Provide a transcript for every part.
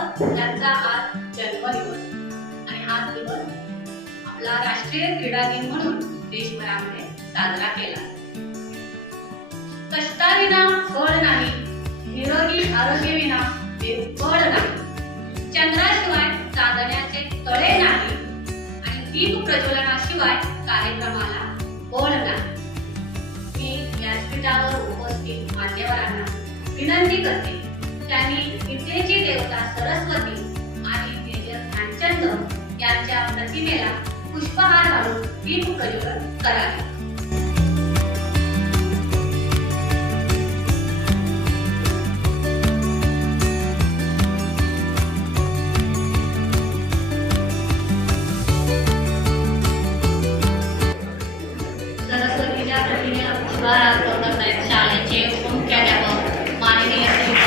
यांचा आज जन्मदिवस आणि हा दिवस आपला राष्ट्रीय क्रीडा दिन म्हणून देशभरामध्ये साजरा केला। कष्टाविना फळ नाही, निरोगी आरोग्यविना फळ नाही, चंद्राशिवाय चांदण्याचे तळे नाही आणि दीप प्रज्वलनाशिवाय कार्यक्रमाला बोल नाही। मी व्यासपीठावर उपस्थित मान्यवरांना विनंती करते त्यांनी विद्येची देवता सरस्वती आणि मेजर ध्यानचंद यांच्या प्रतिमेला पुष्पहार घालून दीप प्रज्वलन करावे। सरस्वतीच्या प्रतिमेला पुष्पहार अर्पण करतायत शाळेचे उपमुख्याध्यापक माननीय श्री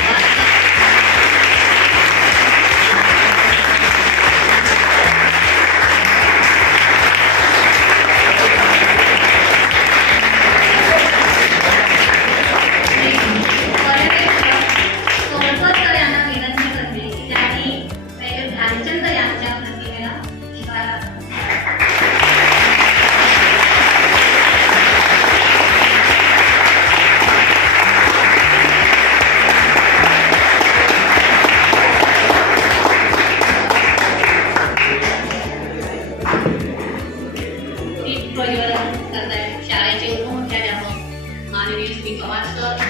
शाळेचे उपमुख्याध्यापक माननीय श्री पवार सर,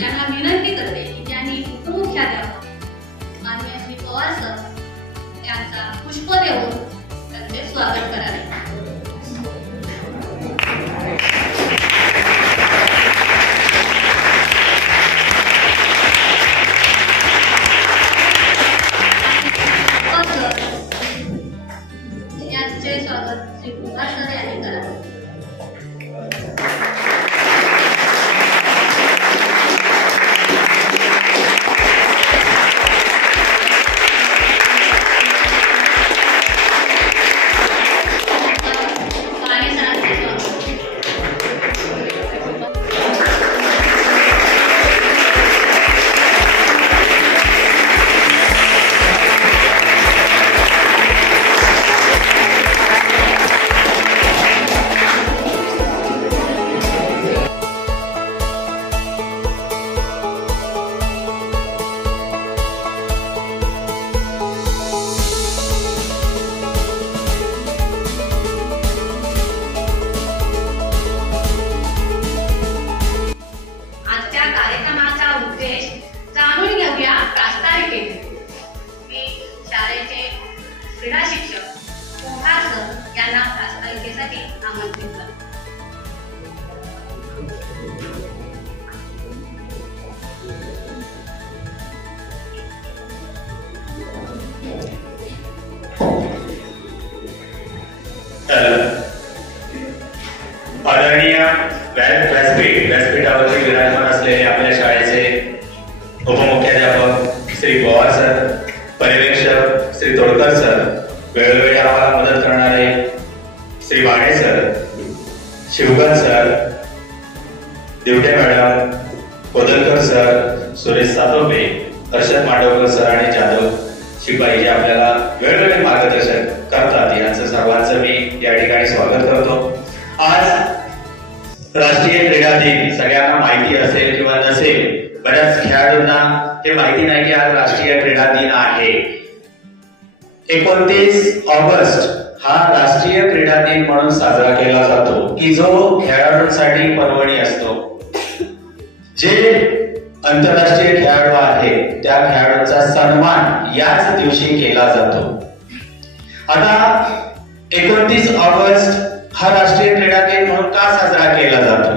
यांना विनंती करते की त्यांनी उपमुख्याध्यापक माननीय श्री पवार सर यांचा पुष्प देऊन त्यांचे स्वागत करावे। यांचे स्वागत श्री कुमार सर यांनी करावे। क्रीडा शिक्षक कुमार सर यांना प्रास्ताविकेसाठी आमंत्रित करते। आदरणीय व्यासपीठावरती विराजमान असलेले आपल्या शाळेचे उपमुख्याध्यापक श्री पवार सर, पर्यवेक्षक श्री तोडकर सर, वेळोवेळी आम्हाला मदत करणारे Shri Vane sir, Shivgan sir, Divate madam, Kodalkar sir, Suresh Satope, Harshad Mandavkar sir आणि जाधव शिपाई जे आपल्याला वेळोवेळी मार्गदर्शन करतात यांचं सर्वांचं मी या ठिकाणी स्वागत करतो। आज राष्ट्रीय क्रीडा दिन सगळ्यांना माहिती असेल किंवा नसेल, बऱ्याच खेळाडूंना हे माहिती नाही की आज राष्ट्रीय क्रीडा दिन आहे। 29 ऑगस्ट हा राष्ट्रीय क्रीडा दिन म्हणून साजरा केला जातो की जो खेळाडूंसाठी पर्वणी असतो. जे आंतरराष्ट्रीय खेळाडू आहेत त्या खेळाडूंचा सन्मान याच दिवशी केला जातो. आता 29 ऑगस्ट हा राष्ट्रीय क्रीडा दिन म्हणून का साजरा केला जातो,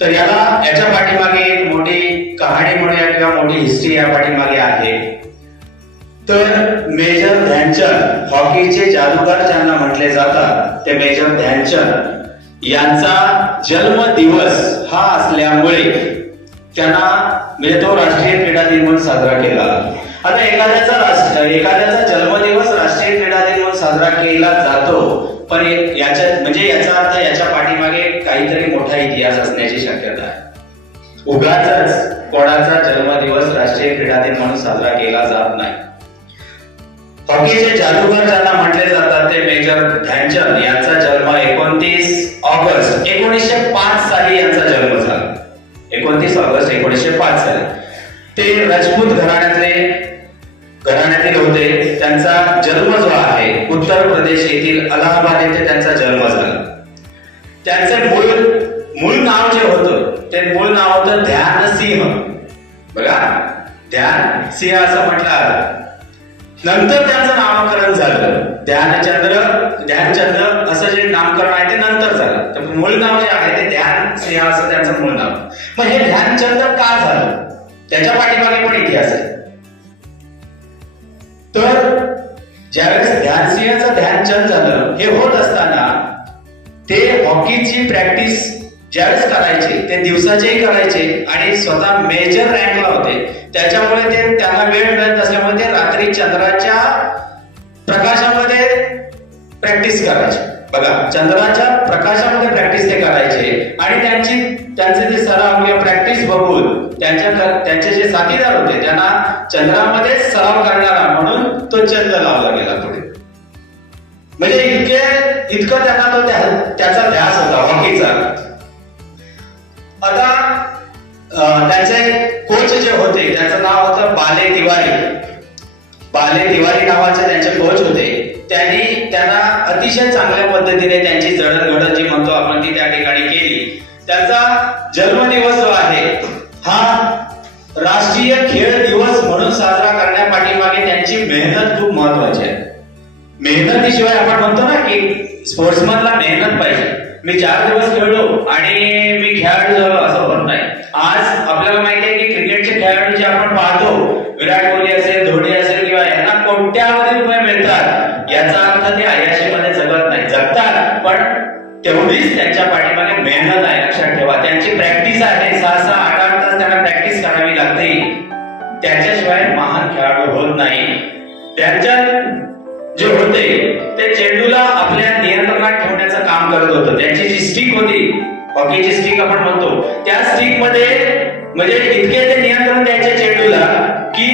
तर याच्या पाठीमागे एक मोठी कहाणी म्हणूया किंवा मोठी हिस्ट्री या पाठीमागे आहे. तर मेजर ध्यानचंद, हॉकीचे जादूगार ज्यांना म्हटले जातात, ते मेजर ध्यानचंद यांचा जन्मदिवस हा असल्यामुळे त्यांना म्हणजे तो राष्ट्रीय क्रीडा दिन म्हणून साजरा केला. आता एखाद्याचा जन्मदिवस राष्ट्रीय क्रीडा दिन म्हणून साजरा केला जातो, पण याचा अर्थ याच्या पाठीमागे काहीतरी मोठा इतिहास असण्याची शक्यता आहे. उगाचच कोणाचा जन्मदिवस राष्ट्रीय क्रीडा दिन म्हणून साजरा केला जात नाही. हॉकीचे जादूगार ज्यांना म्हटले जातात ते मेजर ध्यानचंद यांचा जन्म 29 ऑगस्ट 1905 साली यांचा जन्म झाला. 29 ऑगस्ट 1905 साली ते राजपूत घराण्यातील होते. त्यांचा जन्म जो आहे उत्तर प्रदेश येथील अलाहाबाद येथे त्यांचा जन्म झाला. त्यांचे मूळ नाव जे होतं ते मूळ नाव होतं ध्यानसिंह. बघा, ध्यानसिंह असं म्हटलं. नंतर त्यांचं नामकरण झालं ध्यानचंद्र असं जे नामकरण आहे ते नंतर झालं. तर मूळ नाव जे आहे ते ध्यानसिंह असं त्यांचं मूळ नाव. मग हे ध्यानचंद्र का झालं त्याच्या पाठीमागे पण इतिहास आहे. तर ज्यावेळेस ध्यानसिंहचं ध्यानचंद झालं, हे होत असताना ते हॉकीची प्रॅक्टिस ज्यावेळेस करायचे ते दिवसाचेही करायचे आणि स्वतः मेजर रँकला होते. त्याच्यामुळे ते त्यांना वेळ मिळत नसल्यामुळे ते रात्री चंद्राच्या प्रकाशामध्ये प्रॅक्टिस करायचे. बघा, चंद्राच्या प्रकाशामध्ये प्रॅक्टिस ते करायचे आणि त्यांचे जे सराव किंवा प्रॅक्टिस बघून त्यांचे जे साथीदार होते त्यांना चंद्रामध्ये सराव करणारा म्हणून तो चंद्र लावला गेला पुढे. म्हणजे इतकं त्यांना तो त्याचा ध्यास होता हॉकीचा. आता त्यांचे कोच जे होते त्यांचं नाव होतं बाले तिवारी नावाचे त्यांचे कोच होते. त्यांना अतिशय चांगल्या पद्धतीने त्यांची जडणघडण जी म्हणतो आपण ती त्या ठिकाणी केली. त्यांचा जन्मदिवस जो आहे हा राष्ट्रीय खेळ दिवस म्हणून साजरा करण्यापाठीमागे त्यांची मेहनत खूप महत्वाची आहे. मेहनतीशिवाय आपण म्हणतो ना की स्पोर्ट्समनला मेहनत पाहिजे. मी 4 दिवस खेळलो आणि मी खेळाडू झालो असं होत नाही. आज आपल्याला माहिती आहे की क्रिकेटचे खेळाडू जे आपण पाहतो, विराट कोहली असेल, धोनी असेल किंवा यांना कोट्यावधी रुपये मिळतात, याचा अर्थ ते आयाशीमध्ये जगत नाही. जगतात पण तेवढीच त्यांच्या पाठीमागे मेहनत आहे. लक्षात ठेवा, त्यांची प्रॅक्टिस आहे. 6-8 तास त्यांना प्रॅक्टिस करावी लागते. त्याच्याशिवाय महान खेळाडू होत नाही. त्यांच्या जे होते ते चेंडूला आपल्या नियंत्रणात ठेवण्याचं काम करत होतं. त्यांची जी स्टिक होती, हॉकीची स्टिक आपण म्हणतो, त्या स्टिक मध्ये म्हणजे इतके ते नियंत्रण द्यायचे चेंडूला की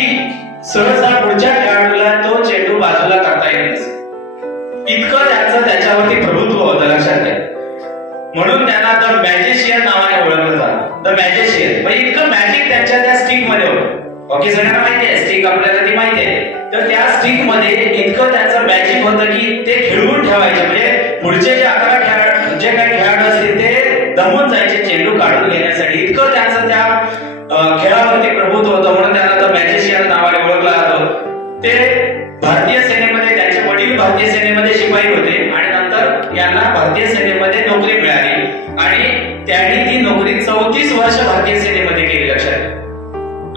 सहसा पुढच्या खेळाडूला तो चेंडू बाजूला करता येत नसे. इतकं त्याच्यावरती प्रभुत्व होतं. लक्षात घ्या. म्हणून त्यांना द मॅजिशियन नावाने ओळखलं जातं. द मॅजिशियन म्हणजे इतकं मॅजिक त्यांच्या त्या स्टिक मध्ये होतं. हॉकी सगळ्यांना माहिती आहे, स्टिक आपल्याला ती माहिती आहे. तर त्या स्टिक मध्ये इतकं त्यांचं मॅजिक होतं की ते खिळवून ठेवायचे. म्हणजे पुढचे जे 11 खेळाडू जे काही खेळाडू असतील ते दमून जायचे चेंडू काढून घेण्यासाठी. इतकं त्यांचं त्या खेळावरती प्रभुत्व होतं. म्हणून त्यांना द मॅजिशियन नावाने ओळखला जातो. ते भारतीय सेनेमध्ये, त्यांचे वडील भारतीय सेनेमध्ये शिपाई होते आणि नंतर यांना भारतीय सेनेमध्ये नोकरी मिळाली आणि त्यांनी ती नोकरी 34 वर्ष भारतीय सेनेमध्ये केली. लक्षात.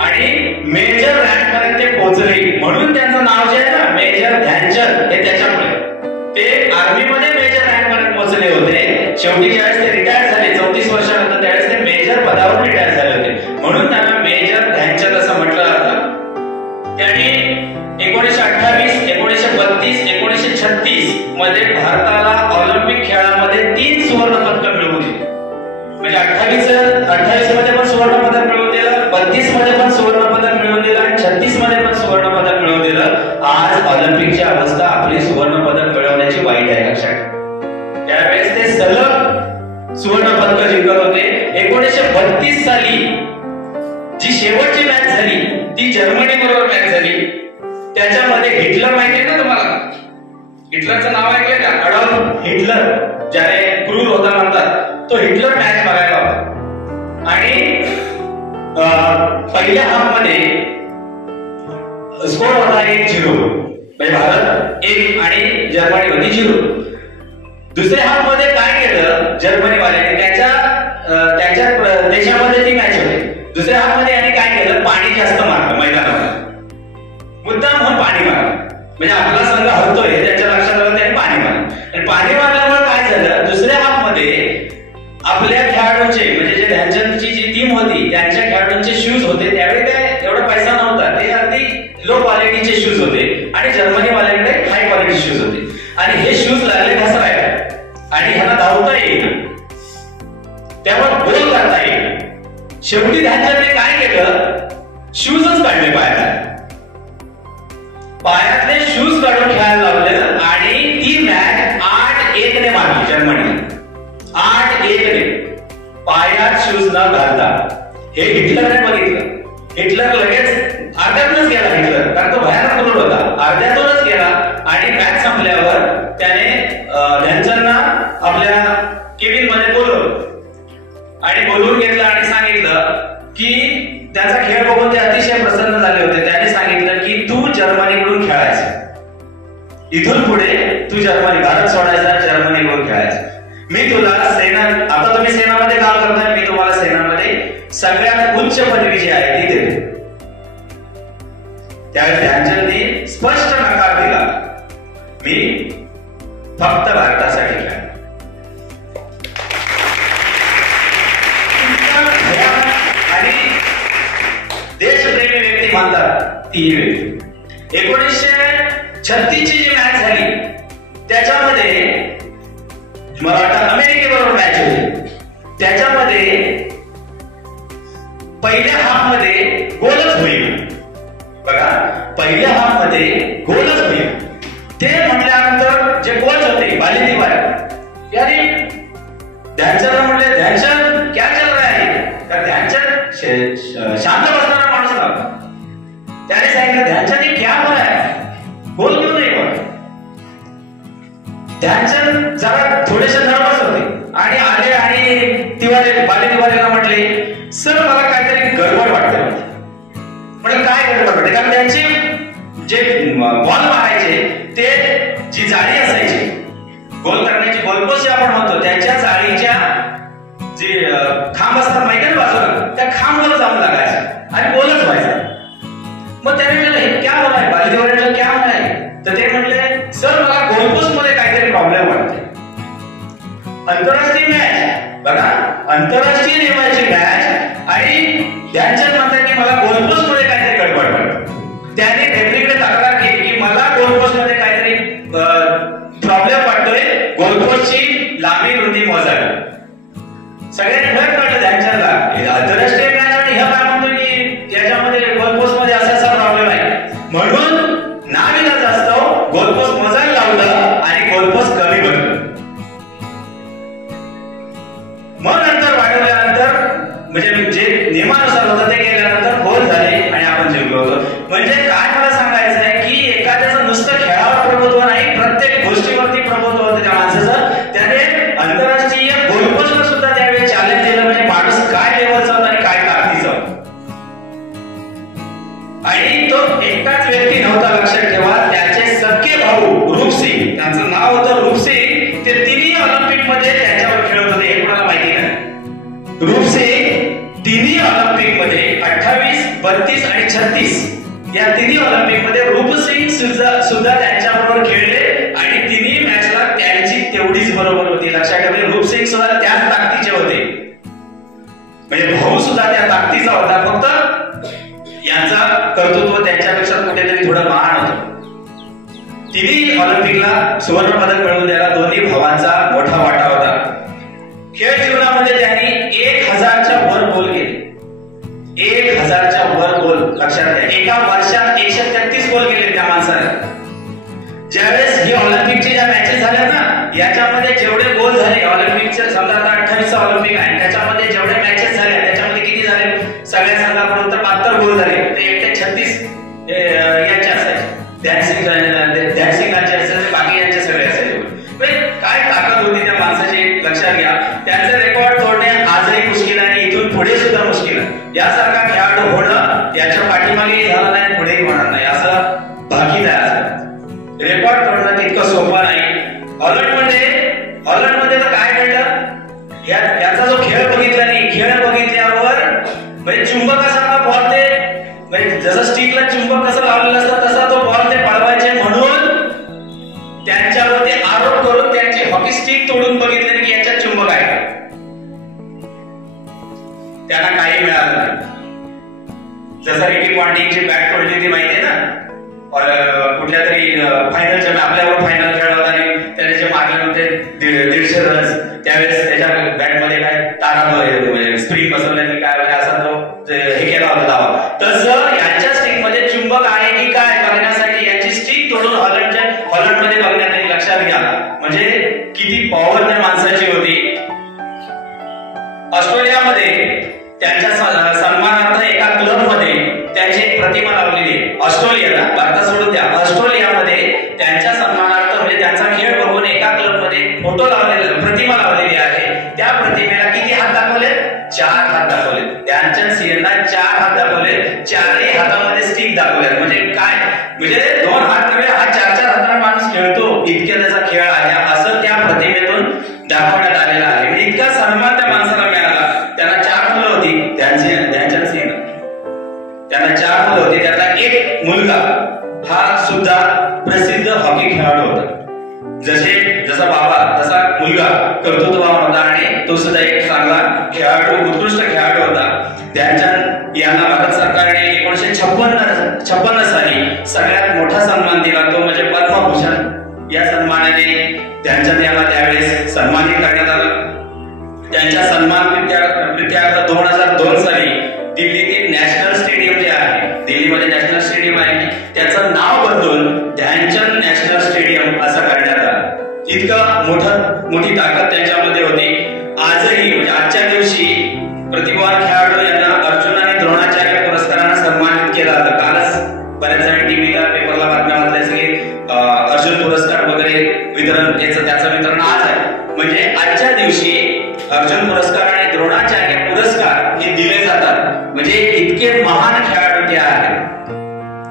आणि मेजर रँक पर्यंत ते पोहोचले. म्हणून त्यांचं नाव जे आहे ना मेजर ध्यानचंद, हे त्याच्यामुळे ते आर्मीमध्ये मेजर रँक पर्यंत पोहोचले होते. शेवटी ज्यावेळेस ते रिटायर झाले 34 वर्षानंतर, त्यावेळेस ते मेजर पदावर रिटायर झाले होते. म्हणून त्यांना मेजर ध्यानचंद असं म्हटलं जातं. त्यांनी 1928, 1932, 1936 मध्ये भारताला ऑलिम्पिक खेळामध्ये 3 सुवर्ण पदक मिळवून दिली. म्हणजे 28 मध्ये पण सुवर्ण पदक मिळवून दिलं, 32 मध्ये पण सुवर्ण पदक मिळवून दिलं आणि 36 मध्ये पण सुवर्ण पदक मिळवून दिलं. आज ऑलिम्पिकची अवस्था आपली सुवर्ण पदक मिळवण्याची वाईट आहे. लक्षात. त्यावेळेस ते सलग सुवर्ण पदक जिंकत होते. 1932 साली जी शेवटची मॅच झाली ती जर्मनी बरोबर मॅच झाली. त्याच्यामध्ये हिटलर माहिती आहे ना तुम्हाला, हिटलरचं नाव ऐकलं का? अडॉल्फ हिटलर, ज्याने क्रूर होता म्हणतात, तो हिटलर मॅच बघायला होता. आणि पहिल्या हाफ मध्ये स्कोर होता 1-0, म्हणजे भारत 1 आणि जर्मनी होती 0. दुसऱ्या हाफ मध्ये काय केलं जर्मनीवाल्याने, त्यांच्या देशामध्ये ती मॅच होती. दुसऱ्या हाफ मध्ये यांनी काय केलं, पाणी जास्त मारलं मैदानावर, मुद्दाम म्हणून पाणी मारलं, म्हणजे आपला संघ हरतोय हे त्यांच्या लक्षात आलं, त्यांनी पाणी मारलं. आणि पाणी मारल्यामुळे काय झालं, दुसऱ्या हाफ मध्ये आपल्या खेळाडूंचे, म्हणजे जे ध्यानचंदची जी टीम होती त्यांच्या खेळाडूंचे शूज होते, त्यावेळी काय एवढा पैसा नव्हता, ते अगदी लो क्वालिटीचे शूज होते, आणि जर्मनी वाल्यांकडे हाय क्वालिटी शूज होते. आणि हे शूज लागले घसरायला आणि ह्यांना धावता येईल, त्यावर गोल करता येईल. शेवटी ध्यानचंदने काय केलं, शूजच काढले पायातले शूज काढून खेळायला लावले आणि ती मॅच 8-1 ने मारली जर्मनी. 8-1 पायात शूज न घालता. हे हिटलरने बघितलं. हिटलर लगेच अर्ध्यातूनच गेला, हिटलर, कारण तो भयानक क्रूर होता, अर्ध्यातूनच गेला. आणि मॅच संपल्यावर त्याने ध्यानचंदना आपल्या केबिन मध्ये बोलवलं आणि बोलवून घेतलं आणि सांगितलं की त्याचा खेळ बघून ते अतिशय प्रसन्न झाले होते. त्याने सांगितलं की तू जर्मनीकडून खेळायचं, इथून पुढे तू जर्मनी, भारत सोडायचा, जर्मनीकडून खेळायचं. मी तुला सेना, आता तुम्ही सेनामध्ये काम करताय, मी तुम्हाला सेनामध्ये सगळ्यात उच्च पदवी जी आहे ती देतो. त्यावेळी ध्यानचंदनी स्पष्ट नकार दिला, मी फक्त भारतासाठी खेळ. आणि देशप्रेमी व्यक्ती म्हणतात ती व्यक्ती. 1936 ची जी मॅच झाली त्याच्यामध्ये मला वाटतं अमेरिकेबरोबर मॅच होती, त्याच्यामध्ये पहिल्या हाफ मध्ये गोलच होईल. बघा, पहिल्या हाफ मध्ये गोलच होईल. ते म्हटल्यानंतर जे कोच होते बालेदीवार याने ध्यानचंद म्हटले, ध्यानचंद क्या चल रहा है? तर ध्यानचंद शांत बसणारा माणूस नव्हता. त्याने सांगितलं, ध्यानचंद क्या हो रहा है, गोल क्यों नहीं हुआ? ध्यानचंद जरा थोडेसे नर्वस होते आणि आले आणि बालेदीवारीला म्हटले, सर मला काहीतरी गडबड वाटते. म्हटलं काय गडबड वाटते? कारण त्यांचे जे बॉल मारायचे ते जी जाळी असायची, गोल करण्याची गोलपोस्ट जे आपण म्हणतो, त्याच्या जाळीच्या जे खांब असतात माहिती बाजूला, त्या खांबवर जाऊन लागायचं आणि गोलच व्हायचा. मग त्याने म्हटलं, हे क्या हो रहा है? बालेदीवारीला क्या हो रहा है? तर ते म्हटले, सर मला गोलपोस्ट मध्ये काहीतरी प्रॉब्लेम वाटते. आंतरराष्ट्रीय मॅच, बघा, आंतरराष्ट्रीय नियमाची मॅच, आणि ध्यानचंद म्हणतात की मला गोलपोस्ट मध्ये काहीतरी गडबड वाटते. त्याने रेफरीकडे तक्रार केली की मला गोलपोस्ट मध्ये काहीतरी प्रॉब्लेम वाटतोय, गोलपोस्टची लांबी रुंदी मोजावी. सगळ्यांनी फरक पडलं ध्यानचंदला, आंतरराष्ट्रीय मॅच आणि ह्या काय म्हणतो की त्याच्यामध्ये गोलपोस्ट मध्ये असा प्रॉब्लेम आहे. म्हणून नाविलाज असतो गोलपोस्ट मोजायला लावलं आणि गोलपोस्ट कमी बनलं. मग नंतर वाढवल्यानंतर, म्हणजे जे नियमानुसार होतं ते केल्यानंतर गोल झाले आणि आपण जिंकलो होतो. म्हणजे काय मला सांगायचं आहे की एखाद्याचं नुसतं खेळावर प्रभुत्व नाही, प्रत्येक गोष्टीवरती प्रभुत्व होतं त्या माणसाचं. त्याने आंतरराष्ट्रीय गोलपोस्टला सुद्धा त्यावेळी चॅलेंज दिलं, म्हणजे माणूस काय लेवलचा होता आणि काय ताकदीचा होता. आणि तो एकटाच व्यक्ती नव्हता, लक्षात ठेवा. त्याचे सख्खे भाऊ रूपसिंग, त्यांचं नाव होतं रूपसिंग, ते तिन्ही ऑलिम्पिक मध्ये त्याच्यावर खेळत होते. हे कोणाला माहिती नाही. रूपसिंग तिन्ही ऑलिम्पिक मध्ये 28, 32 आणि 36 या तिन्ही ऑलिम्पिक मध्ये रूपसिंग सुद्धा त्यांच्याबरोबर खेळले आणि तिन्ही मॅचला त्यांची तेवढीच बरोबर होती. लक्षात ठेवा, रूपसिंग सुद्धा त्याच ताकदीचे होते, म्हणजे भाऊ सुद्धा त्या ताकदीचा होता. फक्त यांचा कर्तृत्व त्यांच्यापेक्षा कुठेतरी थोडं महान होतं. तिन्ही ऑलिम्पिकला सुवर्ण पदक मिळवून द्यायला दोन्ही भावांचा मोठा वाटा होता. खेळ जीवनामध्ये त्यांनी 1000च्या वर गोल केले. 1000च्या वर गोल, लक्षात घ्या. एका वर्षात 133 गोल केले त्या माणसाने. ज्यावेळेस ही ऑलिम्पिकच्या ज्या मॅचेस झाल्या ना, याच्यामध्ये जेवढे गोल झाले ऑलिम्पिकचे, समजा आता 28 ऑलिम्पिक आहे, त्याच्यामध्ये जेवढे मॅचेस झाल्या त्याच्यामध्ये किती झाले? सगळ्या संघाकडून तर 72 गोल झाले. ते 136 यांचे असायचे, ध्यानसिंगांचे असायचे, बाकी यांचे यासारखा खेळाडू होणं याच्या पाठीमागे झालं नाही, पुढेही होणार नाही, असं भाकीत आहे. असं रेकॉर्ड तोडणं तितकं सोपं नाही. हॉलंडमध्ये तर काय घडलं, याचा जो खेळ बघितला नाही, खेळ बघितल्यावर म्हणजे चुंबकासारखा बॉल ते, म्हणजे जसं स्टिकला चुंबक कसं लावलेलं असतं तसा तो बॉल ते पळवायचे, म्हणून त्यांच्यावर ते आरोप करून त्यांची हॉकी स्टिक तोडून बघितले की याच्यात चुंबक आहे का. त्यांना काही मिळालं नाही. जसं रिकी पॉन्टिंगची बॅट तोडली होती माहितीये ना, कुठल्या तरी फायनलच्या आपल्यावर फायनल खेळला होता आणि त्याने मारले होते 150 रन्स. त्यावेळेस त्याच्या बॅटमध्ये काय तारा स्प्रिंग बसवल्याने काय म्हणजे असा तो हे केला होता दावा. तसं यांच्या स्टिक मध्ये चुंबक आहे की काय बघण्यासाठी यांची स्टिक तोडून हॉलंडमध्ये बघण्यात लक्षात घ्या म्हणजे किती पॉवर त्या माणसाची होती. ऑस्ट्रेलियामध्ये त्यांच्या सन्मानार्थ एका क्लबमध्ये त्यांची एक प्रतिमा लावलेली आहे. ऑस्ट्रेलियाला, भारतात सोडून द्या, ऑस्ट्रेलियामध्ये त्यांच्या सन्मानार्थ म्हणजे त्यांचा खेळ बघून एका क्लबमध्ये फोटो लावलेला, प्रतिमा लावलेली आहे. त्या प्रतिमेला किती हात दाखवले? 4 हात दाखवले. त्यांच्या सीएनना 4 हात दाखवले, 4ही हातामध्ये स्टिक दाखवले. म्हणजे काय, म्हणजे 2 हात नव्हे, हा 4 हाताने माणूस खेळतो, इतके त्याचा खेळ आहे असं त्या प्रतिमेतून दाखवण्यात आलेलं आहे. म्हणजे इतका सन्मान त्या माणसाला मिळाला. त्यांना 4 मुलं होती, त्यांच्या सीएन त्यांना 4 मुलं होती. त्यातला एक मुलगा हा सुद्धा प्रसिद्ध हॉकी खेळाडू होता. जसा बाबा तसा मुलगा कर्तृत्ववान होता आणि तो सुद्धा एक चांगला खेळाडू, उत्कृष्ट खेळाडू होता. यांना भारत सरकारने 1956 साली सगळ्यात मोठा सन्मान दिला, तो म्हणजे पद्मभूषण. या सन्मानाने यांना त्यावेळेस सन्मानित करण्यात आलं. त्यांच्या सन्मान प्रीत्यार्थ 2002 साली दिल्लीतील नॅशनल स्टेडियम जे आहे, दिल्लीमध्ये नॅशनल स्टेडियम आहे, त्याचं नाव बदलून ध्यानचंद नॅशनल स्टेडियम असं करण्यात आलं. इतकं मोठी ताकद त्यांच्यामध्ये होती. आजही म्हणजे आजच्या दिवशी प्रतिभावान खेळाडू यांना अर्जुन आणि द्रोणाचार्य पुरस्काराने सन्मानित केलं जातं. कालच बऱ्याच जण टीव्हीला, पेपरला बातम्या वाचल्या की अर्जुन पुरस्कार वगैरे वितरण, त्याचं वितरण आज आहे. म्हणजे आजच्या दिवशी अर्जुन पुरस्कार आणि द्रोणाचार्य पुरस्कार हे दिले जातात. म्हणजे इतके महान खेळाडू ते आहेत.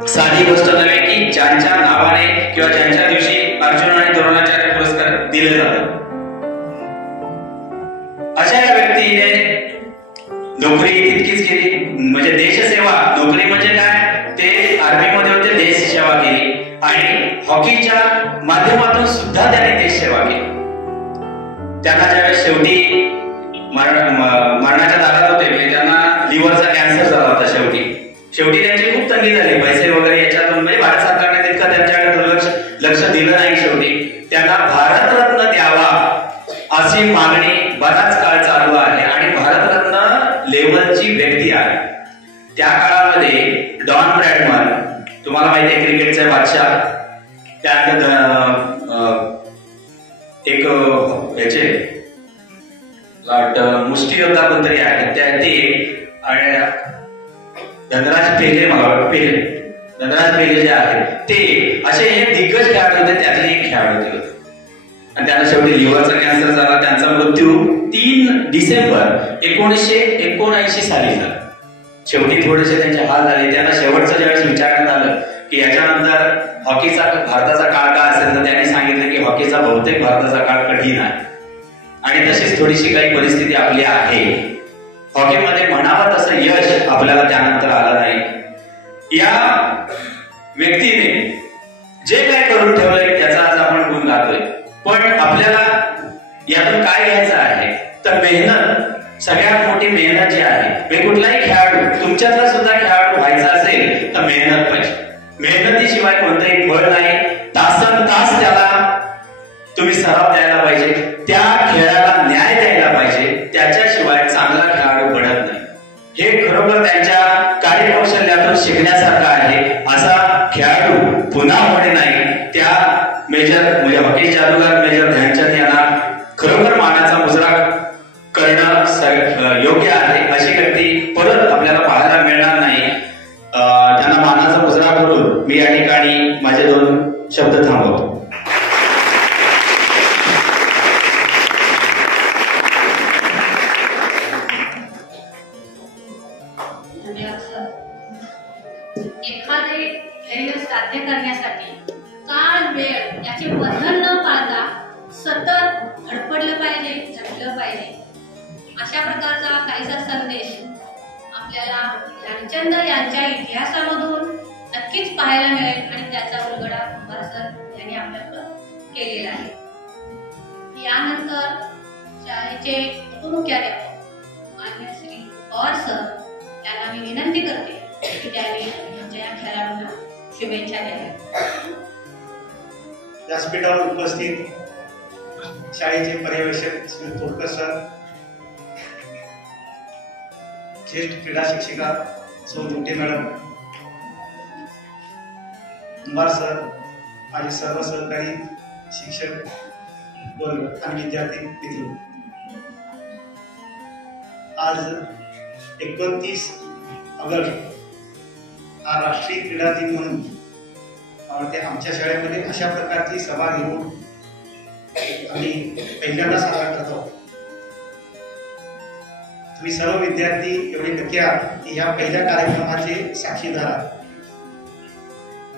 साधी गोष्ट नव्हे की ज्यांच्या नावाने किंवा ज्यांच्या दिवशी अर्जुन आणि द्रोणाचार्य पुरस्कार दिले जातात. अशा या व्यक्तीने नोकरी तितकीच केली, म्हणजे देशसेवा. नोकरी म्हणजे काय, ते आर्मीमध्ये होते, देश सेवा केली आणि हॉकीच्या माध्यमातून सुद्धा त्याने देश सेवा केली. त्यांना ज्यावेळेस शेवटी मरणाच्या दारात होते, म्हणजे त्यांना लिव्हरचा कॅन्सर झाला होता. शेवटी त्यांची खूप तंगी झाली, पैसे वगैरे याच्यातून, म्हणजे भारत सरकारने तितकं त्यांच्याकडे लक्ष दिलं नाही. शेवटी त्यांना भारतरत्न द्यावा अशी मागणी बराच काळ चालू आहे आणि भारतरत्न लेव्हलची व्यक्ती आहे. त्या काळामध्ये डॉन ब्रॅडमन, तुम्हाला माहिती आहे क्रिकेटचे बादशाह, त्यानंतर एक याचे मुष्टियोद्धा कोणतरी आहे ते, आणि धनराज पेले जे आहेत ते, असे हे दिग्गज खेळाडू होते. त्यातले एक खेळाडू होते आणि त्यांना शेवटी लिव्हरचा कॅन्सर झाला. त्यांचा मृत्यू 3 डिसेंबर 1979 साली झाला. शेवटी थोडेसे त्यांचे हाल झाले. त्यांना शेवटचं ज्यावेळेस विचारण्यात आलं की याच्यानंतर हॉकीचा भारताचा काळ काय असेल, तर त्यांनी सांगितलं की हॉकीचा बहुतेक भारताचा काळ कठीण आहे आणि तशीच थोडीशी काही परिस्थिती आपली आहे. हॉकीमध्ये म्हणावं तसं यश आपल्याला त्यानंतर आलं नाही. या व्यक्तीने जे काय करून ठेवलंय त्याचा आज आपण गुण गातोय. पण आपल्याला यातून काय घ्यायचं आहे तर मेहनत, सगळ्यात मोठी मेहनत जी आहे. कुठलाही खेळाडू, तुमच्यातला सुद्धा खेळाडू व्हायचा असेल तर मेहनत पाहिजे. मेहनतीशिवाय कोणतंही फळ नाही. तासनतास त्याला तुम्ही सराव द्यायला पाहिजे, त्या खेळाला न्याय द्यायला पाहिजे, त्याच्याशिवाय चांगला खेळाडू घडत नाही. हे खरोखर त्यांच्या कार्यकौशल्यातून शिकण्यासारखं आहे. असा खेळाडू पुन्हा होणे नाही. त्या म्हणजे हॉकी जादूगार मेजर ध्यानचंद यांना खरोखर मानाचा मुजरा करणं योग्य आहे. अशी व्यक्ती परत आपल्याला पाहायला मिळणार नाही. त्यांना मानाचा मुजरा करून मी या ठिकाणी माझे 2 शब्द थांबवतो. साध्य करण्यासाठी काळ वेळ याचे बंधन न पाळता सतत धडपडलं पाहिजे, झटलं पाहिजे. अशा प्रकारचा काहीसा संदेश आपल्याला ध्यानचंद यांच्या इतिहासामधून नक्कीच पाहायला मिळेल आणि त्याचा उलगडा कुंभार सर यांनी आपल्याकडे केलेला आहे. यानंतर शाळेचे उपमुख्याध्यापक मान्य श्री पवार सर यांना मी विनंती करते की त्यांनी आमच्या या खेळाडूंना शुभेच्छा द्याव्या. व्यासपीठावर उपस्थित शाळेचे पर्यवेक्षक श्री तोडकर सर, ज्येष्ठ क्रीडा शिक्षिका सौ दुटे मॅडम, कुंभार सर, माझे सर्व सहकारी शिक्षक वर्ग आणि विद्यार्थी मित्र, आज 29 ऑगस्ट हा राष्ट्रीय क्रीडा दिन म्हणून आमच्या शाळेमध्ये अशा प्रकारची सभा घेऊन आम्ही पहिल्यांदा साजरा करतो. तुम्ही सर्व विद्यार्थी एवढे नक्की आहात की ह्या पहिल्या कार्यक्रमाचे साक्षीदार आहात.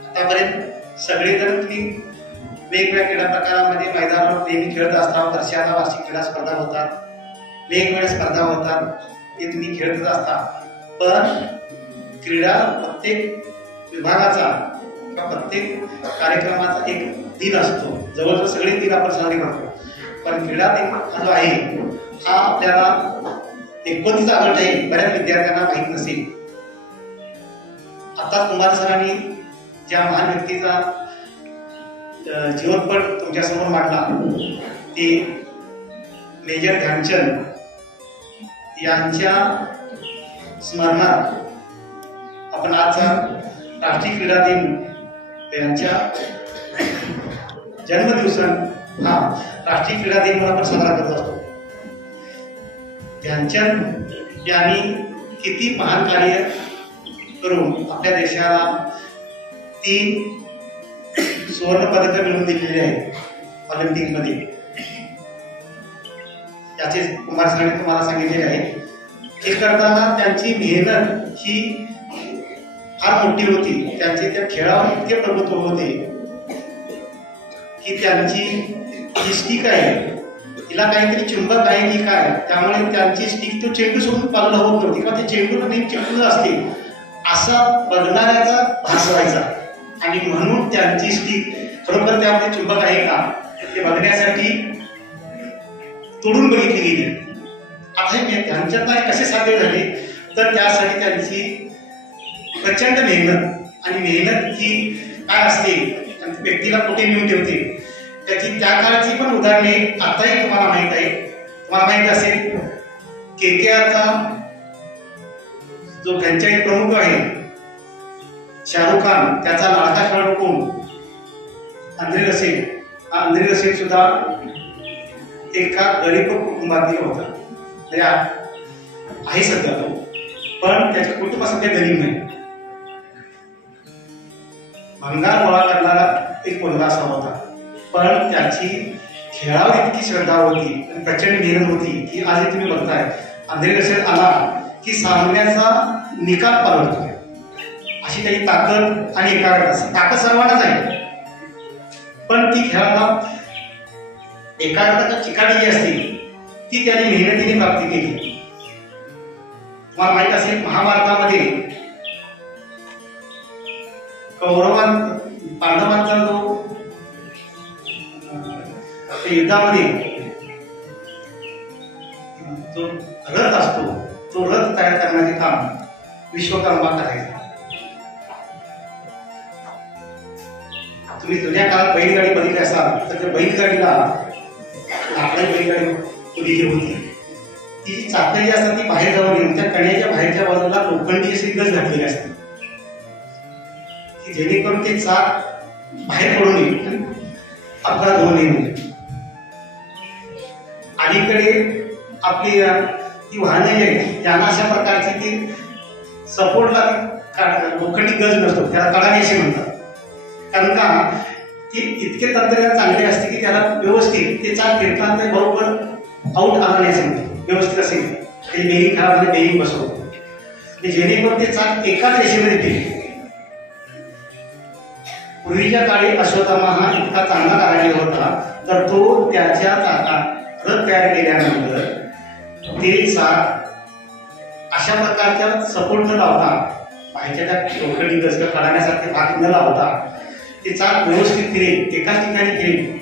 आतापर्यंत सगळेजण तुम्ही वेगवेगळ्या क्रीडा प्रकारामध्ये मैदानावर नेहमी खेळत असता. वर्षाला वार्षिक क्रीडा स्पर्धा होतात, वेगवेगळ्या स्पर्धा होतात, ते तुम्ही खेळतच असता. पण क्रीडा प्रत्येक विभागाचा किंवा प्रत्येक कार्यक्रमाचा एक दिन असतो. जवळजवळ सगळे दिन आपण साजरे करतो. पण क्रीडा दिन हा जो आहे हा आपल्याला 29 ऑगस्ट आहे, बऱ्याच विद्यार्थ्यांना माहीत नसेल. आता कुंभार सरांनी ज्या महान व्यक्तीचा जीवनपट तुमच्यासमोर मांडला ते मेजर ध्यानचंद यांच्या स्मरणार्थ आपण आजचा राष्ट्रीय क्रीडा दिन त्यांच्या जन्मदिवस हा राष्ट्रीय क्रीडा दिन म्हणून आपण साजरा करत असतो. ध्यानचंद यांनी किती महान कार्य करून आपल्या देशाला 3 सुवर्ण पदक मिळवून दिलेली आहेत ऑलिम्पिक मध्ये. याचे कुंभार सरांनी तुम्हाला सांगितलेले आहे. हे करताना त्यांची मेहनत ही फार मोठी होती. त्यांचे त्या खेळावर इतके प्रभुत्व होते की त्यांची जी स्टिक आहे तिला काहीतरी चुंबक आहे की काय, त्यामुळे त्यांची स्टिक तो चेंडू सोडून बाजूला होत नव्हती किंवा ते चेंडूला नाही चिपकून असते असा बघणाऱ्याचा भास व्हायचा. आणि म्हणून त्यांची स्टिक खरोखर त्यामध्ये चुंबक आहे का ते बघण्यासाठी तोडून बघितली गेली. आता हे ध्यानचंद कसे साध्य झाले तर त्यासाठी त्यांची प्रचंड मेहनत, आणि मेहनत ही काय असते व्यक्तीला कुठे नेऊन ठेवते त्याची त्या काळची पण उदाहरणे आताही तुम्हाला माहित आहे. तुम्हाला माहित असेल KKRचा जो फ्रँचाइज प्रमुख आहे शाहरुख खान, त्याचा लाडका खेळाडू कोण? अंद्रे रसेल. हा अंद्रे रसेल सुद्धा एका गरीब कुटुंबातील होता, आहे सध्या तो, पण त्याचे कुटुंब सध्या गरीब नाही. भंगार गोळा करणारा एक मुलगा असा होता, पण त्याची खेळावर इतकी श्रद्धा होती आणि प्रचंड मेहनत होती की आज तुम्ही बघताय अंधेरी रसेल आला की सामन्याचा निकाल पालटतो. अशी त्याची ताकद आणि एकाग्रता असते. ताकद सर्वांनाच आहे, पण ती खेळाला एकाग्रता चिकाटी जी असते ती त्याने मेहनतीने प्राप्त केली. तुम्हाला माहित असेल महाभारतामध्ये पांडवांचा जो युद्धामध्ये जो रथ असतो तो रथ तयार करण्याचे काम विश्वकर्मा करायचा. तुम्ही जुन्या काळात बैलगाडी बघितली असाल तर त्या बैलगाडीला आपली बैलगाडी पुढे जी होती ती जी चाकं जी असतात ती बाहेर जाऊन येऊन त्या कण्याच्या बाहेरच्या बाजूला लोखंडी असे गज घातलेले असतात की जेणेकरून ते चाक बाहेर पडून येईल, अपघात होऊ नये. अलीकडे आपली ती वाहने आहेत त्यांना अशा प्रकारची ती सपोर्टला लोखंडी गज नसतो, त्याला कडाने असे म्हणतात. कारण का की इतके तंत्रज्ञान चांगले असते की त्याला व्यवस्थित ते चाक फिरताना ते बरोबर आउट आलं नाही सांगते. व्यवस्थित असेल ते बेरिंग खराब बेरिंग बसवतो जेणेकरून ते चाक एकाच रेषेमध्ये येते. पूर्वीच्या काळी अश्वत्थामा हा इतका चांगला कारागीर होता, तर तो त्याच्या चाकात रथ तयार केल्यानंतर ते चाक अशा प्रकारच्या सपोर्ट न लावता, बाहेरच्या त्या लोखंडी गजग काढण्यासारखे भाग न लावता ते चाक व्यवस्थित फिरेल, एकाच ठिकाणी फिरेल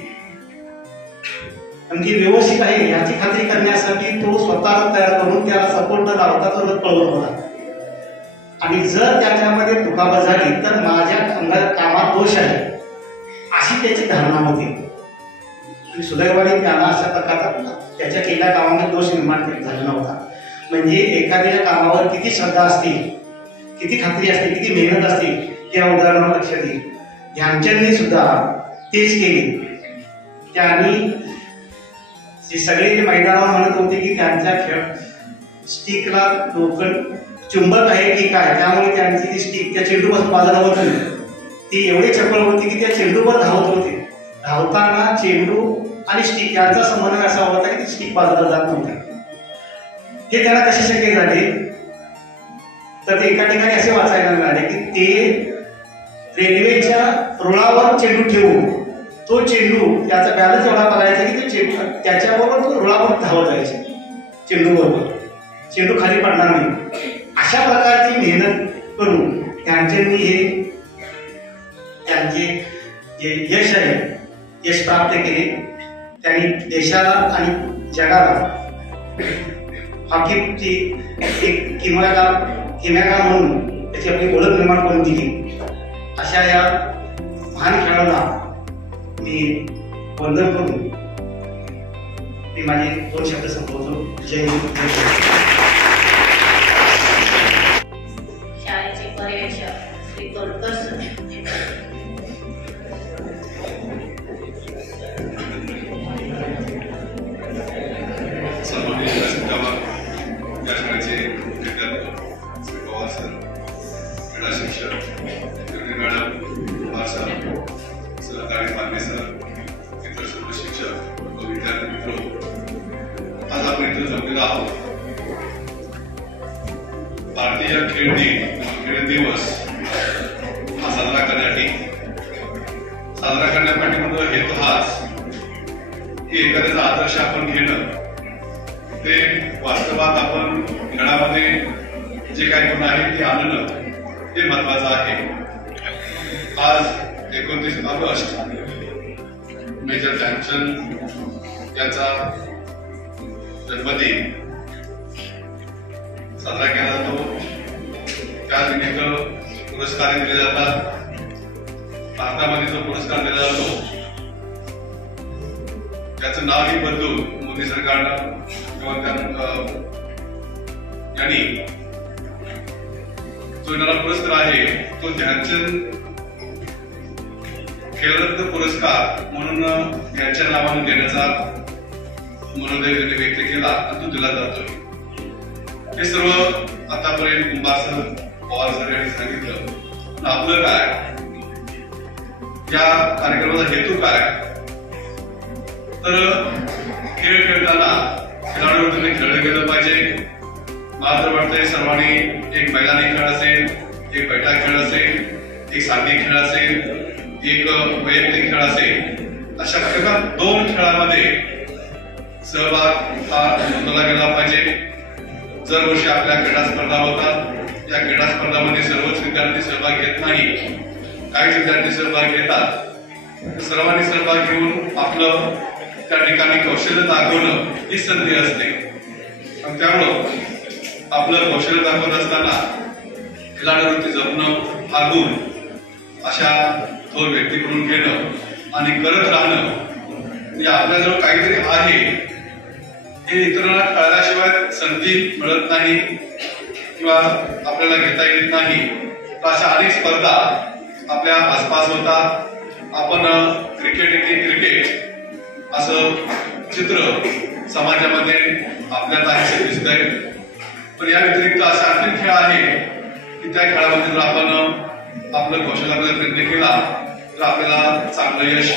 आणि ती व्यवस्थित आहे याची खात्री करण्यासाठी तो स्वतः रथ तयार करून त्याला सपोर्ट न लावता तो रथ पळवत होता. आणि जर त्याच्यामध्ये दुखापत झाली तर माझ्या कामात दोष आहे अशी त्याची धारणा होती. सुदैवाने त्याला अशा प्रकारचा त्याच्या केलेल्या कामामध्ये दोष निर्माण झाला नव्हता. म्हणजे एखाद्या कामावर किती श्रद्धा असते, किती खात्री असते, किती मेहनत असते या उदाहरणावर लक्षात येईल. ध्यानचंदने सुद्धा तेच केले. त्यांनी जे सगळे मैदानावर म्हणत होते की त्यांच्या खेळ स्टिकला लोखंड चुंबक आहे की काय, त्यामुळे त्यांची ती स्टिक त्या चेंडूपासून बाजूला होत नाही. ती एवढी चपळ होती की त्या चेंडूवर धावत होते. धावताना चेंडू आणि स्टिक यांचा समन्वय असा होता की ती स्टिक बाजूला जात नव्हती. हे त्यांना कसे शक्य झाले तर ते एका ठिकाणी असे वाचायला मिळाले की ते रेल्वेच्या रुळावर चेंडू ठेवून तो चेंडू त्याचा बॅलन्स एवढा बघायचा की ते चेंडू त्याच्याबरोबर तो रुळावर धावत जायचे. चेंडू बरोबर चेंडू खाली पडणार नाही. अशा प्रकारची मेहनत करून त्यांनी हे त्यांचे जे यश आहे यश प्राप्त केले. त्यांनी देशाला आणि जगाला हॉकीची एक किमयागार म्हणून त्याची आपली ओळख निर्माण करून दिली. अशा या महान खेळाडूला मी वंदन करून मी माझे 2 शब्द संपवतो. जय हिंद. शाळेचे पर्यवेक्षक श्री तोडकर सर. सन्माननीय या शाळेचे विद्यार्थी श्री पवार सर, क्रीडा शिक्षक मॅडम, पवार सर, सहकारी पांडे सर, इतर सर्व शिक्षक व विद्यार्थी मित्र, आज आपण इथे जमलेलो आहोत. भारतीय खेळ दिवस हा साजरा करण्यासाठी पाठीमागचा हेतू हाच की एखाद्याचा आदर्श आपण घेणं, ते वास्तवात आपण खेळामध्ये जे काही गुण आहे ते आणणं हे महत्वाचं आहे. आज 29 ऑगस्ट मेजर ध्यानचंद यांचा जन्मदिन साजरा केला जातो. त्या निमित्त पुरस्कार दिले जातात. भारतामध्ये जो पुरस्कार दिला जातो त्याचं नावही बदलून मोदी सरकारनं यांनी जो येणारा पुरस्कार आहे तो ध्यानचंद खेलरत्न पुरस्कार म्हणून यांच्या नावाने देण्याचा मनोदय त्यांनी व्यक्त केला आणि तो दिला जातोय. हे सर्व आतापर्यंत कुंभार सर, पवार सर यांनी सांगितलं. आपलं काय, या कार्यक्रमाचा हेतू काय, तर खेळ खेळताना खेळाडूंनी खेळलं गेलं पाहिजे. मला तर वाटतंय सर्वांनी एक मैदानी खेळ असेल, एक बैठा खेळ असेल, एक साधी खेळ असेल, एक वैयक्तिक खेळ असेल, अशा प्रकार 2 खेळामध्ये सहभाग हा नोंदवला गेला पाहिजे. दरवर्षी आपल्या क्रीडा स्पर्धा होतात. या क्रीडा स्पर्धांमध्ये सर्वच विद्यार्थी सहभाग घेत नाही, काही विद्यार्थी सहभाग घेतात. सर्वांनी सहभाग घेऊन आपलं त्या ठिकाणी कौशल्य दाखवणं ही संधी असते. आणि त्यामुळं आपलं कौशल्य दाखवत असताना खिलाडूवृत्ती जपणं हा गुण अशा थोर व्यक्तीकडून घेणं आणि करत राहणं, म्हणजे आपल्याजवळ काहीतरी आहे हे इतरांना कळल्याशिवाय संधी मिळत नाही किंवा आपल्याला घेता येत नाही. तर अशा अनेक स्पर्धा आपल्या आसपास होतात. आपण क्रिकेट असं चित्र समाजामध्ये आपल्याला आहे दिसतंय. पण या व्यतिरिक्त असा आणखी खेळ आहे की त्या खेळामध्ये जर आपण आपलं कौशल्याचा प्रयत्न केला तर आपल्याला चांगलं यश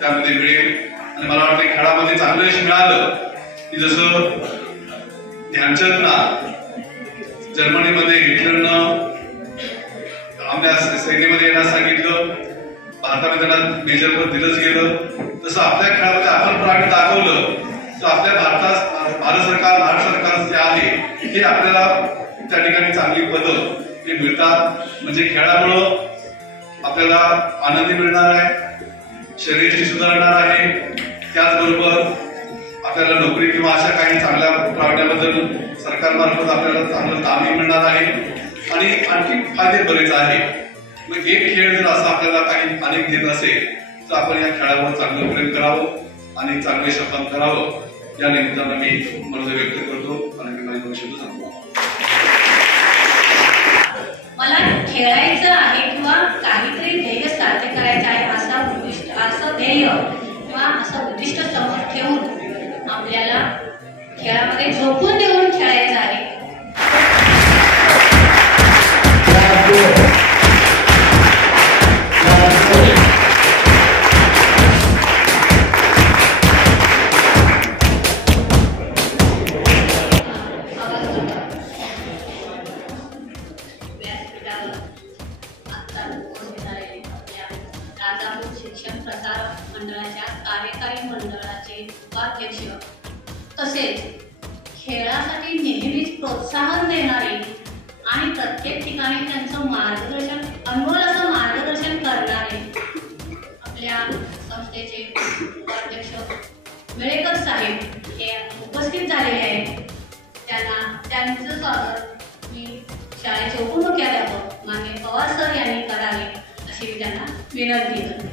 त्यामध्ये मिळेल. आणि मला वाटतं खेळामध्ये चांगलं यश मिळालं की जसं ध्यानचंदना जर्मनीमध्ये हिटलरनं आपल्या सैन्यामध्ये येण्यास सांगितलं, भारतामध्ये त्यांना मेजरपद दिलंच गेलं. तसं आपल्या खेळामध्ये आपण प्रावीण्य दाखवलं तर आपल्या भारत सरकार महाराष्ट्र सरकार जे आहे हे आपल्याला त्या ठिकाणी चांगली पदं हे मिळतात. म्हणजे खेळामुळं आपल्याला आनंदी मिळणार आहे, शरीराची सुधारणार आहे, त्याचबरोबर आपल्याला नोकरी किंवा अशा काही चांगल्या प्रावीण्याबद्दल सरकारमार्फत आपल्याला चांगलं कामही मिळणार आहे आणि आणखी फायदे बरेच आहे. मग एक खेळ जर असा आपल्याला काही अनेक देत असेल तर आपण या खेळावर चांगलं प्रेम करावं आणि चांगले शपथ करावं. या निमित्तानं मी मत व्यक्त करतो आणि मी माझी शब्द सांगतो. मला खेळायचं आहे किंवा काहीतरी ध्येय साध्य करायचं आहे असं ध्येय किंवा असं उद्दिष्ट समोर ठेवून आपल्याला खेळामध्ये झोकून देऊन खेळायचं आहे. कार्यकारी मंडळाचे उपाध्यक्ष तसेच खेळासाठी नेहमीच प्रोत्साहन देणारे आणि प्रत्येक ठिकाणी त्यांचं मार्गदर्शन अनमोल असं मार्गदर्शन करणारे आपल्या संस्थेचे उपाध्यक्ष वेळेकर साहेब हे उपस्थित झालेले आहेत. त्यांचं स्वागत मी शाळेचे उपमुख्याध्यापक माननीय पवार सर यांनी करावे अशी त्यांना विनंती करते.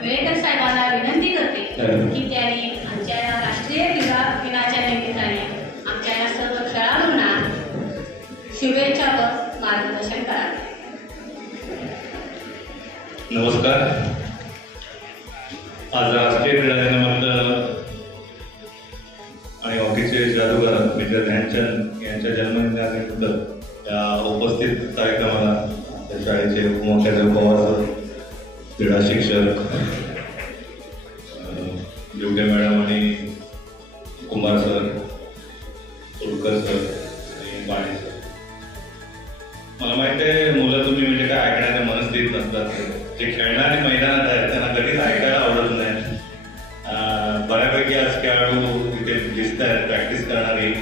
वेळेकर साहेबांना विनंती करते की त्यांनी आमच्या या राष्ट्रीय क्रीडा दिनाच्या निमित्ताने आमच्या या सर्व खेळाडूंना शुभेच्छा व मार्गदर्शन करावे. नमस्कार. आज राष्ट्रीय क्रीडा दिनानिमित्त आणि हॉकीचे जादूगार मेजर ध्यानचंद यांच्या जन्मदिनानिमित्त या उपस्थित कार्यक्रमाला आमच्या शाळेचे उपमुख्याध्यापक पवार सर, क्रीडा शिक्षक योग्य मॅडम आणि कुमार सर, तोडकर सर आणि बाणे सर. मला माहिती आहे मुलं तुम्ही म्हणजे काय ऐकण्याच्या मनस्थितीत नसतात. जे खेळणारे मैदानात आहेत त्यांना कधीच ऐकायला आवडत नाही. बऱ्यापैकी आज खेळाडू इथे दिसत आहेत प्रॅक्टिस करणारी.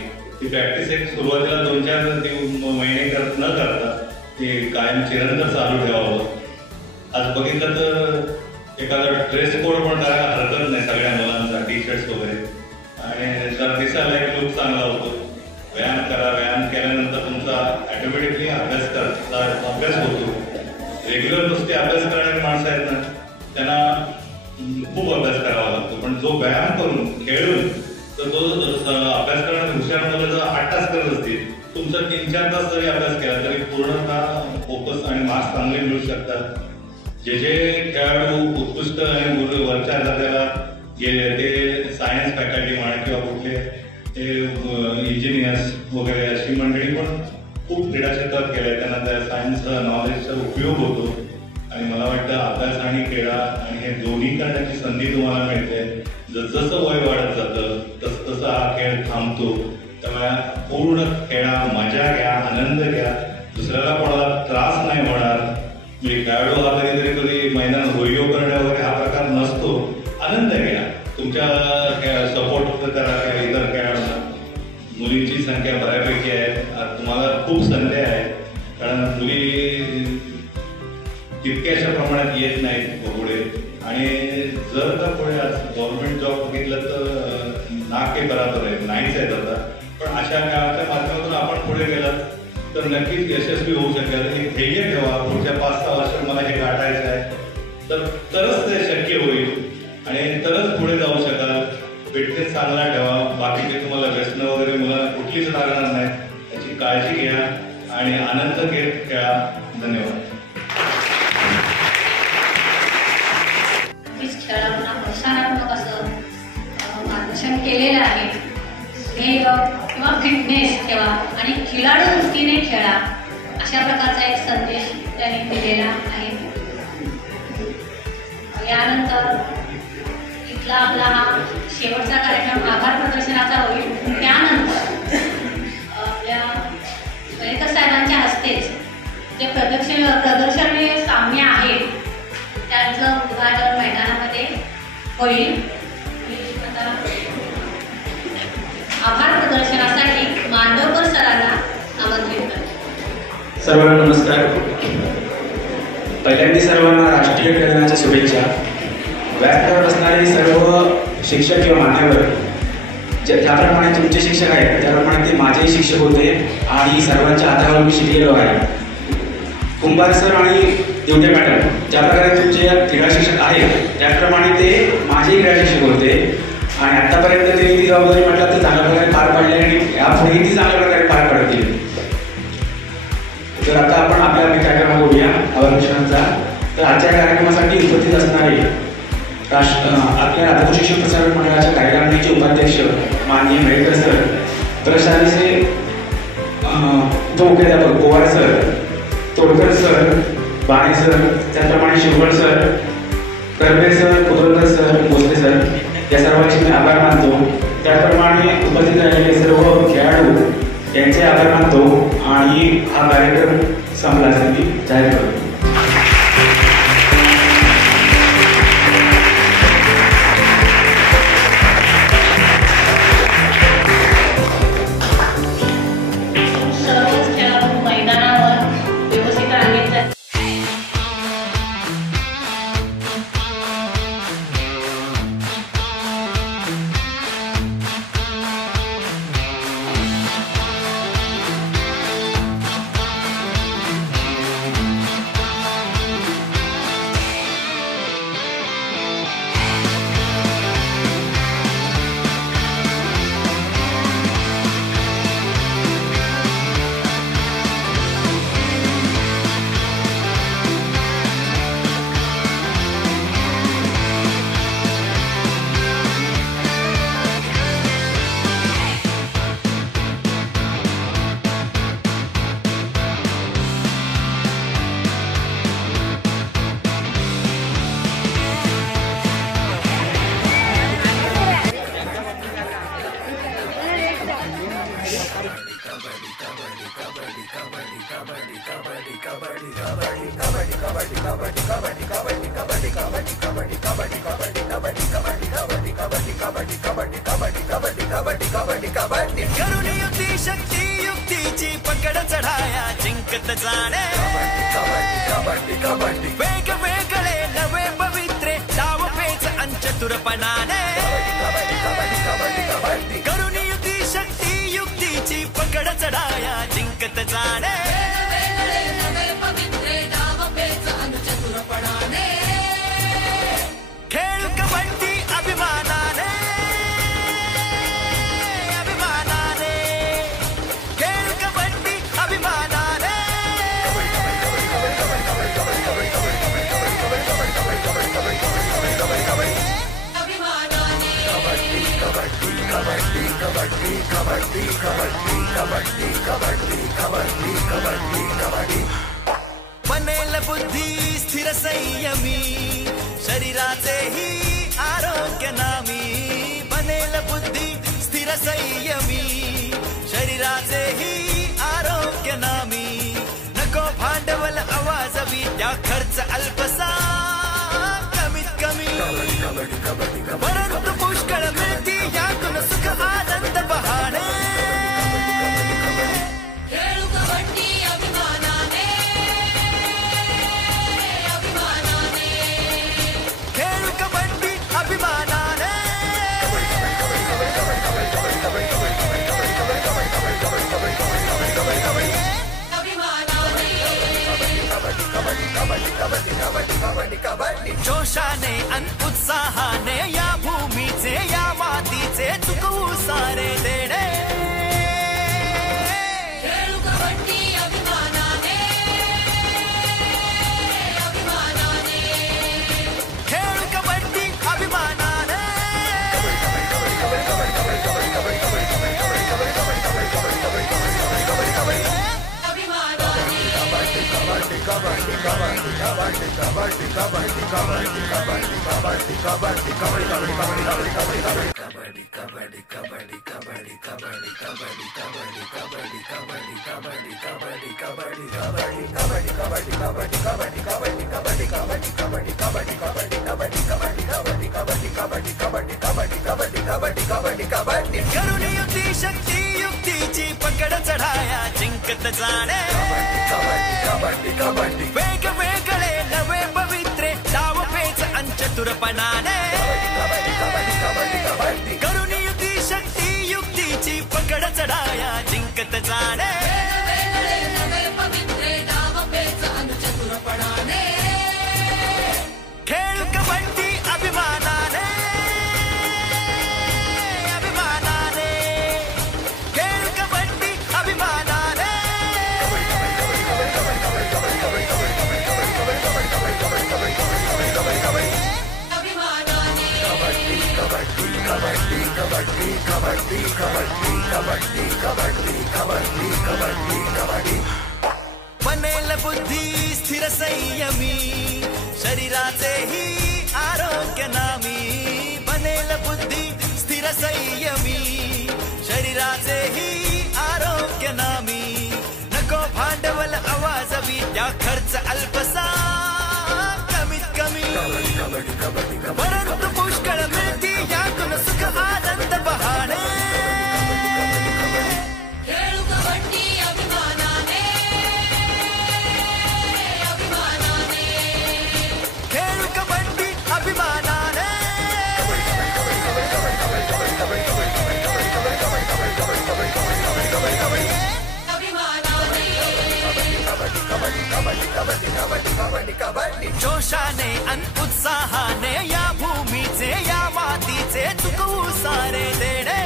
ती प्रॅक्टिस एक सुरुवातीला 2-4 महिने न करता ते कायम चिरंतन चालू ठेवावं. आज बघितलं तर एखादा ड्रेस कोड पण करायला हरकत नाही सगळ्या मुलांचा, टी शर्ट्स वगैरे, आणि जर दिसायला एक लुक चांगला होतो. व्यायाम करा. व्यायाम केल्यानंतर तुमचा ऑटोमॅटिकली अभ्यास होतो. रेग्युलर नुसते अभ्यास करणारी माणसं आहेत ना त्यांना खूप अभ्यास करावा लागतो. पण जो व्यायाम करून खेळून तर तो अभ्यास करणारे हुशार मुलं जर 8 तास करत असतील, तुमचा 3-4 तास जरी अभ्यास केला तरी पूर्णतः फोकस आणि मार्क्स चांगले मिळू शकतात. जे खेळाडू उत्कृष्ट आणि वरच्या दर्जाला गेले ते सायन्स फॅकल्टी म्हणा किंवा कुठले ते इंजिनियर्स वगैरे अशी मंडळी पण खूप क्रीडा क्षेत्रात गेले. त्यांना त्या सायन्स नॉलेजचा उपयोग होतो आणि मला वाटतं अभ्यास आणि क्रीडा आणि हे दोन्ही करण्याची संधी तुम्हाला मिळते. जसजसं वय वाढत जातं तसं हा खेळ थांबतो. त्यामुळे पूर्ण खेळा, मजा घ्या, आनंद घ्या. दुसऱ्याला कोणाला त्रास नाही होणार. म्हणजे खेळाडू हा कधी मैदान होईयो करणे वगैरे हा प्रकार नसतो. आनंद घ्या. तुमच्या सपोर्ट करा किंवा इतर खेळाडूंना. मुलींची संख्या बऱ्यापैकी आहे. तुम्हाला खूप संधी आहेत कारण मुली तितक्याशा प्रमाणात येत नाहीत पुढे. आणि जर का पुढे आज गव्हर्नमेंट जॉब बघितलं तर नाके बराबर आहे, नाहीच आहेत आता. पण अशा काळाच्या माध्यमातून आपण पुढे गेलात तर नक्कीच यशस्वी होऊ शकेल. एक ध्येय ठेवा, पुढच्या 5-6 वर्षात मला हे गाठायचं आहे तरच ते शक्य होईल आणि तरच पुढे जाऊ शकाल. फिटनेस चांगला ठेवा. बाकीचे तुम्हाला व्यसन वगैरे मुलांना कुठलीच लागणार नाही याची काळजी घ्या आणि आनंद घेत खेळा. धन्यवाद. खेळाडूंना प्रोत्साहनात्मक असं मार्गदर्शन केलेलं आहे. ध्येय किंवा फिटनेस ठेवा आणि खिलाडू वृत्तीने खेळा अशा प्रकारचा एक संदेश त्यांनी दिलेला आहे. यानंतर आपला हा शेवटचा कार्यक्रम आभार प्रदर्शनाचा होईल. त्यानंतर आपल्या दरेकर साहेबांच्या हस्तेच जे प्रदर्शनीय सामने आहेत त्यांचं उद्घाटन मैदानामध्ये होईल. आता आभार प्रदर्शनासाठी मांडवकर सरांना आमंत्रित करतो. सर्वांना नमस्कार. पहिल्यांदा सर्वांना राष्ट्रीय खेळ दिनाच्या शुभेच्छा. व्यासपीठावर असणारे सर्व शिक्षक किंवा मान्यवर ज्याप्रमाणे तुमचे शिक्षक आहेत त्याप्रमाणे ते माझेही शिक्षक होते आणि सर्वांच्या हातावर मी शिकलेलो आहे. कुंभार सर आणि दिवटे मॅडम ज्या प्रकारे तुमचे क्रीडा शिक्षक आहेत त्याप्रमाणे ते माझेही क्रीडा शिक्षक होते आणि आतापर्यंत त्यांनी ती जबाबदारी म्हटलं तर चांगल्या प्रकारे पार पाडली आणि यापुढेही ती चांगल्या प्रकारे पार पडतील. तर आता आपण आपल्या कार्यक्रमात बोलूया आभार प्रदर्शनाचा. तर आजच्या कार्यक्रमासाठी उपस्थित असणारे आपल्या राज्य शिक्षण प्रसारण मंडळाच्या कार्यकारिणीचे उपाध्यक्ष माननीय मेळकर सर, प्रशासनाचे उपमुख्याध्यापक गोवार सर, तोडकर सर, बाणे सर, त्याचप्रमाणे शिवगड सर, करबे सर, कुदरकर सर, भोसले सर या सर्वांचे मी आभार मानतो. त्याचप्रमाणे उपस्थित राहिलेले सर्व खेळाडू यांचे आभार मानतो आणि हा कार्यक्रम संपला असे मी जाहीर करतो. बनेल बुद्धी स्थिर संयमी शरीराचे ही आरोग्य नामी. बनेल बुद्धी स्थिर संयमी शरीराचे ही आरोग्य नामी. नको भांडवल आवाजवी त्या खर्च अल्पसा कमीत कमी परंतु पुष्कळ मिळती यातून सुख आनंद बहाणे. जोशाने आणि उत्साहाने या भूमीचे या मातीचे चुकवू सारे देणे. खेळू कबड्डी अभिमानाने अभिमानाने. खेळू कबड्डी अभिमानाने. करून युक्ती शक्ती युक्तीची पकड चढाया जिंकत जाणे वेगवेगळे नवे पवित्रे डाव पेच अंचतुरपणाने करून युक्ती शक्ती युक्तीची पकड चढाया जिंकत जाणे खेळ कबड्डी अभिमानाने अभिमानाने खेळ कबड्डी अभिमानाने बनेल बुद्धी स्थिर संयमी शरीराचेही आरोग्य नामी बनेल बुद्धी स्थिर संयमी शरीराचेही आरोग्य नामी नको भांडवल आवाजवी त्या खर्च अल्पसा कमीत कमी परंतु पुष्कळ मिळती यातून सुख आनंद बहाणे खेळू कबड्डी अभिमानाने अभिमानाने खेळ कबड्डी अभिमानाने जोशाने अन उत्साहाने या भूमीचे या मातीचे चुकवू सारे देणे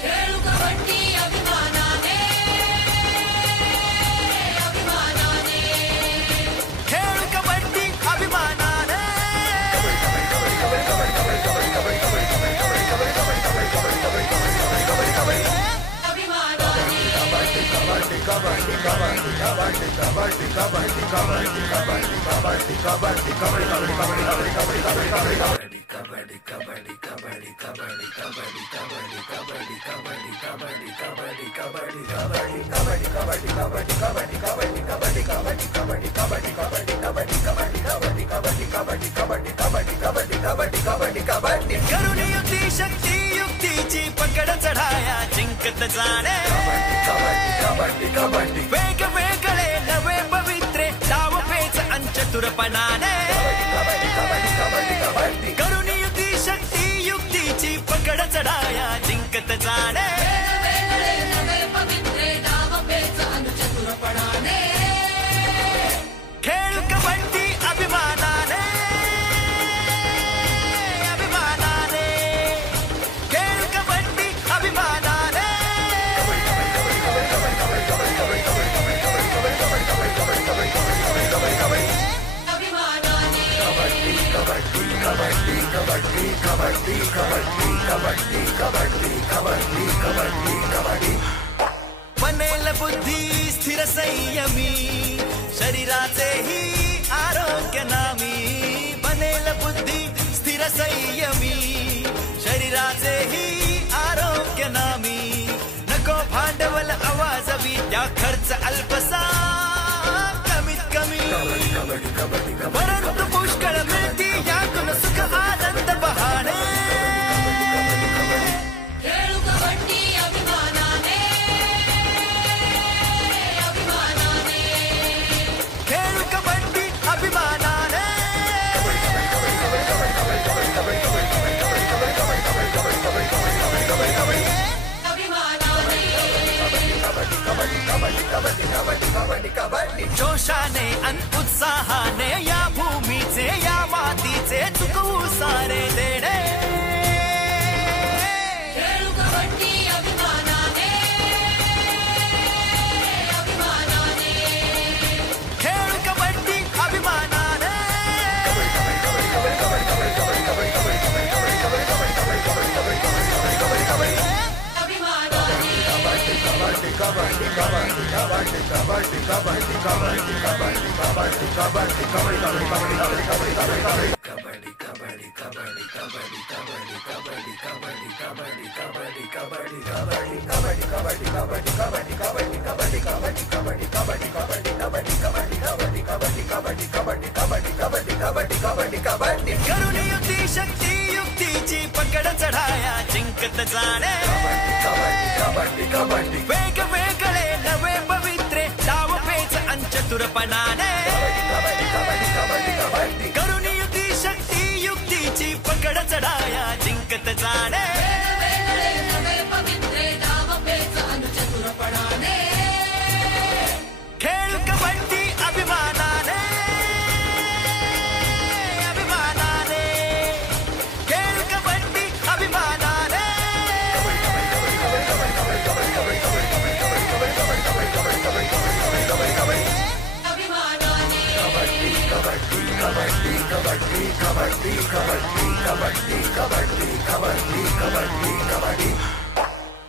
खेळू कबड्डी अभिमानाने अभिमानाने खेळ कबड्डी अभिमानाने करून युक्ती शक्ती युक्तीची पकड चढाया जिंकत जाणे वेगवेगळे नवे पवित्रे डाव पेच अंचतुरपणाने करून युक्ती शक्ती युक्तीची पकड चढाया जिंकत जाणे खेळ कबड्डी अभिमानाने अभिमानाने खेळ कबड्डी अभिमानाने बनेल बुद्धी स्थिर संयमी शरीराचेही आरोग्य नामी बनेल बुद्धी स्थिर संयमी शरीराचेही आरोग्य नामी नको भांडवल आवाजवी त्या खर्च अल्पसा कमीत कमी परंतु पुष्कळ मिळती यातून सुख आनंद बहाणे खेळू कबड्डी अभिमानाने अभिमानाने खेळ कबड्डी अभिमानाने जोशाने अन उत्साहाने या भूमीचे या मातीचे चुकवू सारे देणे खेळू कबड्डी अभिमानाने अभिमानाने खेळ कबड्डी अभिमानाने अभिमानाने करून युक्ती शक्ती युक्तीची पकड चढाया जिंकत जाणे वेगवेगळे नवे पवित्रे डाव पेच अंचतुरपणाने करून युक्ती शक्ती युक्तीची पकड चढाया जिंकत जाणे खेळ कबड्डी अभिमानाने अभिमानाने खेळ कबड्डी अभिमानाने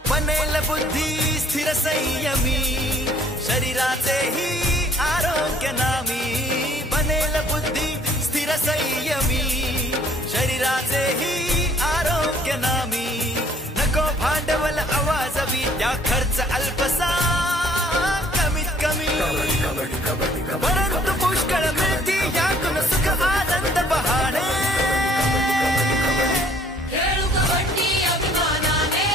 बनेल बुद्धी स्थिर संयमी शरीराचेही आरोग्य नामी बनेल बुद्धी स्थिर संयमी शरीराचेही आरोग्य नामी नको भांडवल आवाजवी त्या खर्च अल्पसा कमीत कमी परंतु पुष्कळ मिळती यातून सुख आनंद बहाणे खेळू कबड्डी अभिमानाने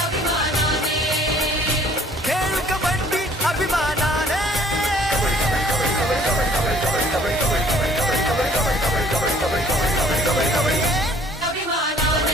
अभिमानाने खेळ कबड्डी अभिमानाने अभिमानाने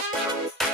Thank you.